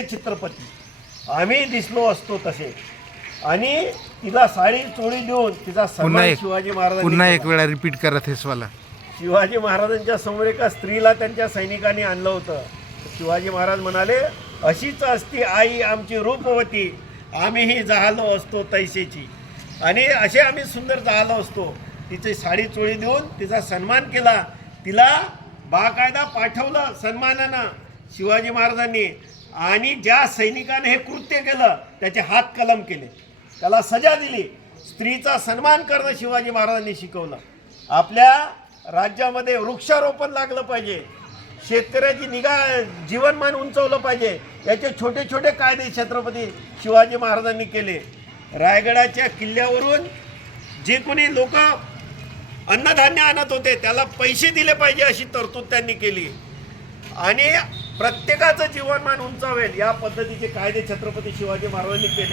कायदे छत्रपती आम्ही दिसलो असतो तसे, आणि तिला साडी चोळी देऊन तिचा सन्मान शिवाजी महाराजांनी पुन्हा एक केला. वेळा रिपीट करा हेसवाला. शिवाजी महाराजांच्या समोर एका स्त्रीला त्यांच्या सैनिकांनी आणलं होतं. शिवाजी महाराज म्हणाले, अशीच असती आई आमची रूपवती, आम्हीही जहालो असतो तैसेची. आणि असे आम्ही सुंदर जहालो असतो. तिची साडी चोळी देऊन तिचा सन्मान केला, तिला बाकायदा पाठवलं सन्मानानं शिवाजी महाराजांनी. आणि ज्या सैनिकाने हे कृत्य केलं त्याचे हात कलम केले, त्याला सजा दिली. स्त्रीचा सन्मान करणं शिवाजी महाराजांनी शिकवलं. आपल्या राज्यामध्ये वृक्षारोपण लागलं पाहिजे, शेतकऱ्याची निगा, जीवनमान उंचवलं पाहिजे. याचे छोटे छोटे कायदे छत्रपती शिवाजी महाराजांनी केले. रायगडाच्या किल्ल्यावरून जे कोणी लोक अन्नधान्य आणत होते त्याला पैसे दिले पाहिजे अशी तरतूद त्यांनी केली. आणि प्रत्येकाचं जीवनमान उंचावेल या पद्धतीचे कायदे छत्रपती शिवाजी महाराजांनी केले.